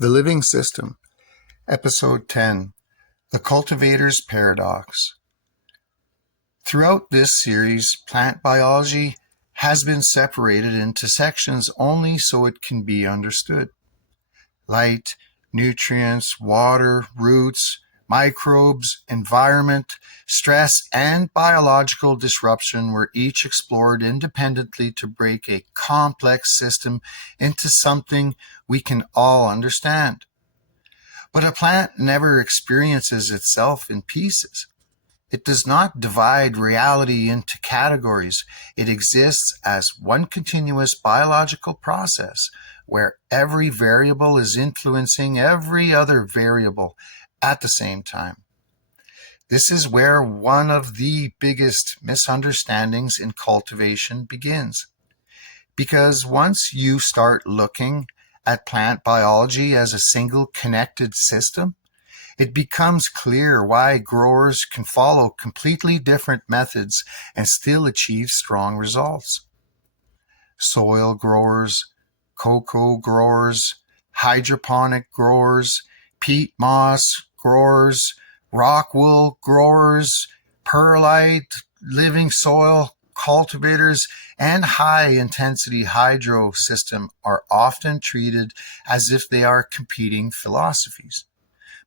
The Living System, Episode 10, The Cultivator's Paradox. Throughout this series, plant biology has been separated into sections only so it can be understood. Light, nutrients, water, roots, microbes, environment, stress, and biological disruption were each explored independently to break a complex system into something we can all understand. But a plant never experiences itself in pieces. It does not divide reality into categories. It exists as one continuous biological process where every variable is influencing every other variable at the same time. This is where one of the biggest misunderstandings in cultivation begins. Because once you start looking at plant biology as a single connected system, it becomes clear why growers can follow completely different methods and still achieve strong results. Soil growers, cocoa growers, hydroponic growers, peat moss growers, rock wool growers, perlite, living soil cultivators, and high-intensity hydro system are often treated as if they are competing philosophies.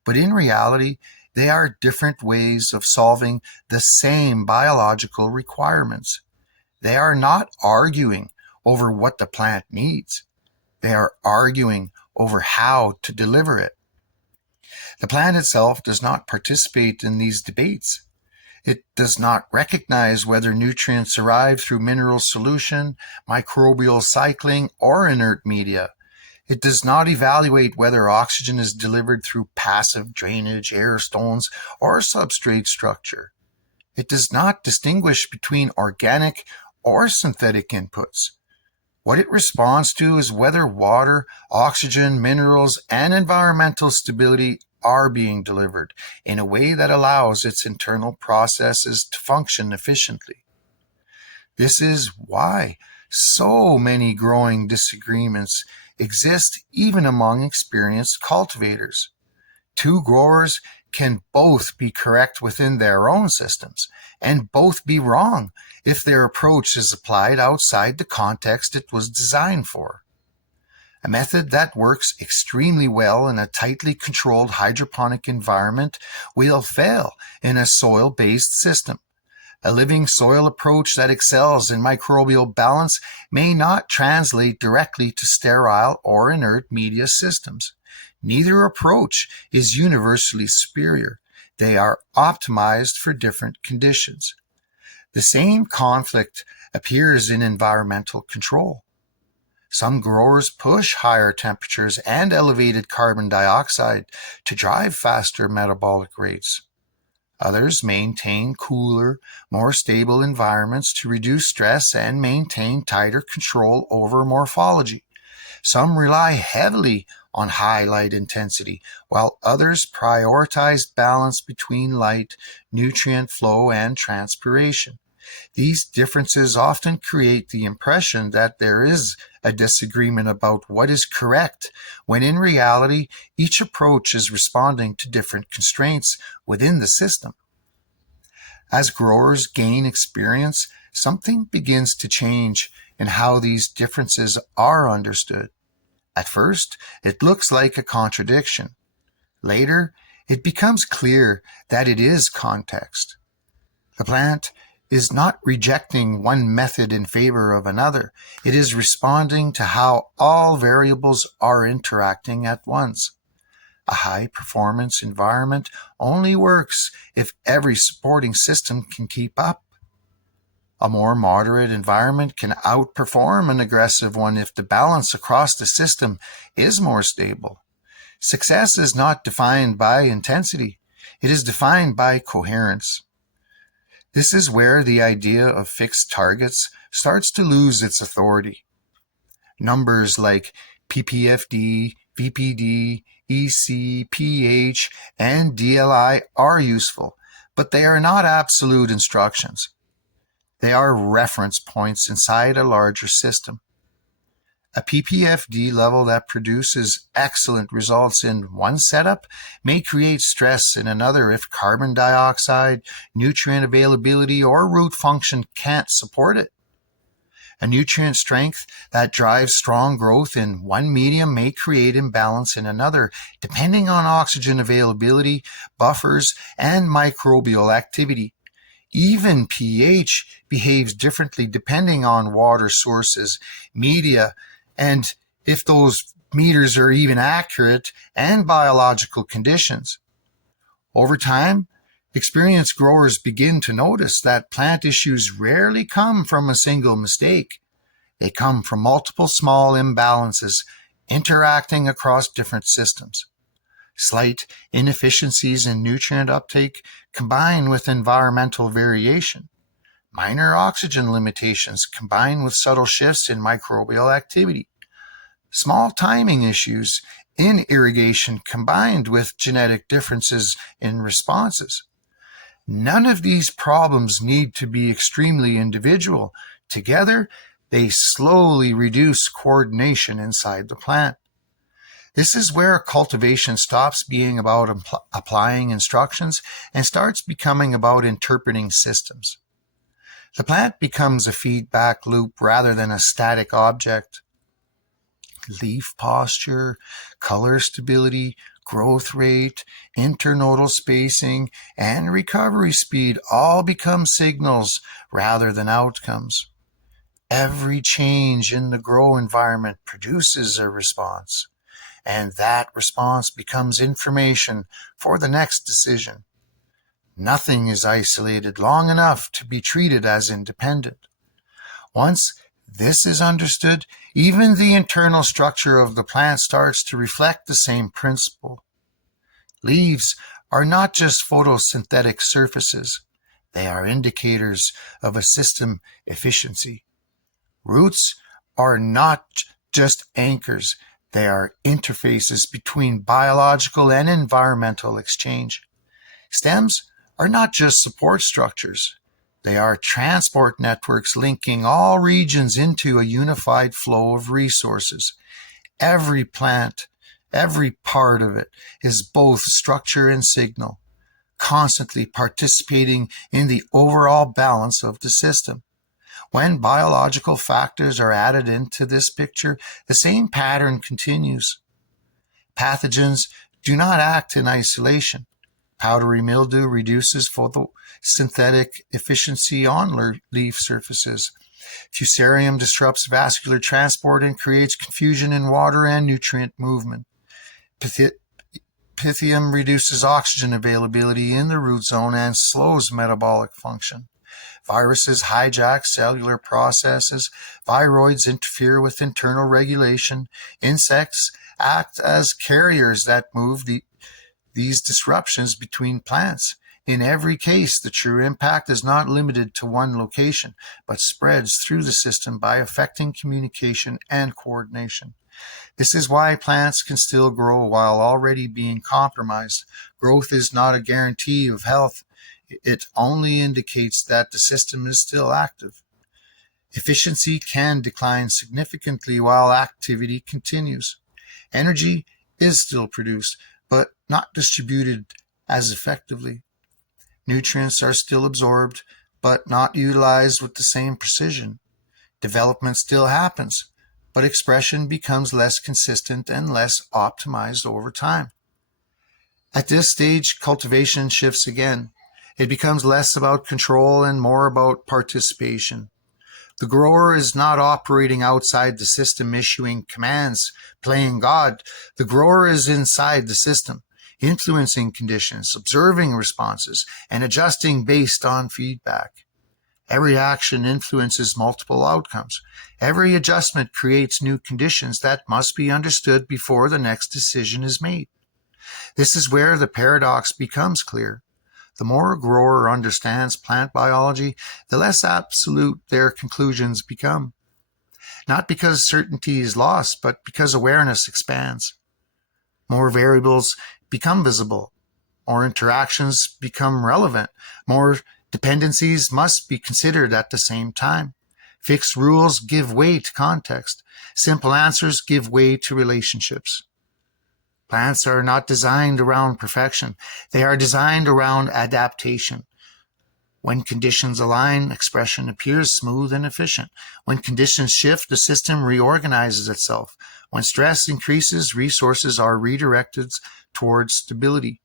But in reality, they are different ways of solving the same biological requirements. They are not arguing over what the plant needs. They are arguing over how to deliver it. The plant itself does not participate in these debates. It does not recognize whether nutrients arrive through mineral solution, microbial cycling, or inert media. It does not evaluate whether oxygen is delivered through passive drainage, air stones, or substrate structure. It does not distinguish between organic or synthetic inputs. What it responds to is whether water, oxygen, minerals, and environmental stability are being delivered in a way that allows its internal processes to function efficiently. This is why so many growing disagreements exist even among experienced cultivators. Two growers can both be correct within their own systems and both be wrong if their approach is applied outside the context it was designed for. A method that works extremely well in a tightly controlled hydroponic environment will fail in a soil-based system. A living soil approach that excels in microbial balance may not translate directly to sterile or inert media systems. Neither approach is universally superior. They are optimized for different conditions. The same conflict appears in environmental control. Some growers push higher temperatures and elevated carbon dioxide to drive faster metabolic rates. Others maintain cooler, more stable environments to reduce stress and maintain tighter control over morphology. Some rely heavily on high light intensity, while others prioritize balance between light, nutrient flow, and transpiration. These differences often create the impression that there is a disagreement about what is correct, when in reality, each approach is responding to different constraints within the system. As growers gain experience, something begins to change in how these differences are understood. At first, it looks like a contradiction. Later, it becomes clear that it is context. The plant is not rejecting one method in favor of another. It is responding to how all variables are interacting at once. A high-performance environment only works if every supporting system can keep up. A more moderate environment can outperform an aggressive one if the balance across the system is more stable. Success is not defined by intensity. It is defined by coherence. This is where the idea of fixed targets starts to lose its authority. Numbers like ppfd, vpd, EC, pH, and DLI are useful, but they are not absolute instructions. They are reference points inside a larger system. A ppfd level that produces excellent results in one setup may create stress in another if carbon dioxide, nutrient availability, or root function can't support it. A nutrient strength that drives strong growth in one medium may create imbalance in another, depending on oxygen availability, buffers, and microbial activity. Even pH behaves differently depending on water sources, media, and if those meters are even accurate, and biological conditions. Over time, experienced growers begin to notice that plant issues rarely come from a single mistake. They come from multiple small imbalances interacting across different systems. Slight inefficiencies in nutrient uptake combine with environmental variation. Minor oxygen limitations combine with subtle shifts in microbial activity. Small timing issues in irrigation combined with genetic differences in responses. None of these problems need to be extremely individual. Together, they slowly reduce coordination inside the plant. This is where cultivation stops being about applying instructions and starts becoming about interpreting systems. The plant becomes a feedback loop rather than a static object. Leaf posture, color stability, growth rate, internodal spacing, and recovery speed all become signals rather than outcomes. Every change in the grow environment produces a response, and that response becomes information for the next decision. Nothing is isolated long enough to be treated as independent. Once this is understood, even the internal structure of the plant starts to reflect the same principle. Leaves are not just photosynthetic surfaces. They are indicators of a system efficiency. Roots are not just anchors. They are interfaces between biological and environmental exchange. Stems are not just support structures. They are transport networks linking all regions into a unified flow of resources. Every plant, every part of it, is both structure and signal, constantly participating in the overall balance of the system. When biological factors are added into this picture, the same pattern continues. Pathogens do not act in isolation. Powdery mildew reduces photosynthetic efficiency on leaf surfaces. Fusarium disrupts vascular transport and creates confusion in water and nutrient movement. Pythium reduces oxygen availability in the root zone and slows metabolic function. Viruses hijack cellular processes. Viroids interfere with internal regulation. Insects act as carriers that move these disruptions between plants. In every case, the true impact is not limited to one location, but spreads through the system by affecting communication and coordination. This is why plants can still grow while already being compromised. Growth is not a guarantee of health. It only indicates that the system is still active. Efficiency can decline significantly while activity continues. Energy is still produced, but not distributed as effectively. Nutrients are still absorbed, but not utilized with the same precision. Development still happens, but expression becomes less consistent and less optimized over time. At this stage, cultivation shifts again. It becomes less about control and more about participation. The grower is not operating outside the system, issuing commands, playing God. The grower is inside the system, influencing conditions, observing responses, and adjusting based on feedback. Every action influences multiple outcomes. Every adjustment creates new conditions that must be understood before the next decision is made. This is where the paradox becomes clear. The more a grower understands plant biology, the less absolute their conclusions become. Not because certainty is lost, but because awareness expands. More variables become visible. More interactions become relevant. More dependencies must be considered at the same time. Fixed rules give way to context. Simple answers give way to relationships. Plants are not designed around perfection. They are designed around adaptation. When conditions align, expression appears smooth and efficient. When conditions shift, the system reorganizes itself. When stress increases, resources are redirected towards stability.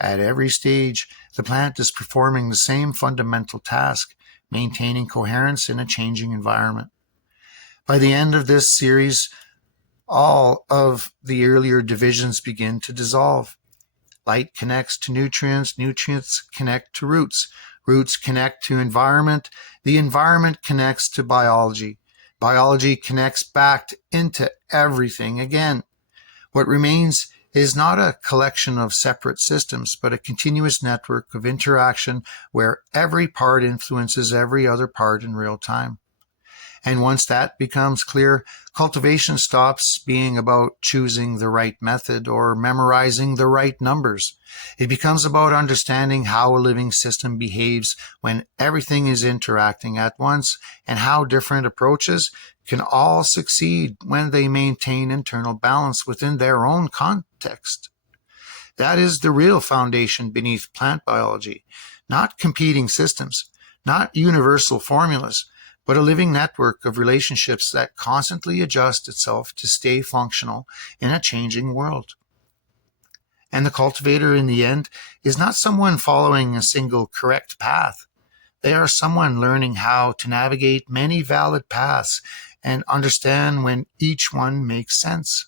At every stage, the plant is performing the same fundamental task, maintaining coherence in a changing environment. By the end of this series, all of the earlier divisions begin to dissolve. Light connects to nutrients, nutrients connect to roots, roots connect to environment, the environment connects to biology, biology connects back into everything again. What remains is not a collection of separate systems, but a continuous network of interaction where every part influences every other part in real time. And once that becomes clear, cultivation stops being about choosing the right method or memorizing the right numbers. It becomes about understanding how a living system behaves when everything is interacting at once, and how different approaches can all succeed when they maintain internal balance within their own context. That is the real foundation beneath plant biology, not competing systems, not universal formulas, but a living network of relationships that constantly adjust itself to stay functional in a changing world. And the cultivator, in the end, is not someone following a single correct path. They are someone learning how to navigate many valid paths and understand when each one makes sense.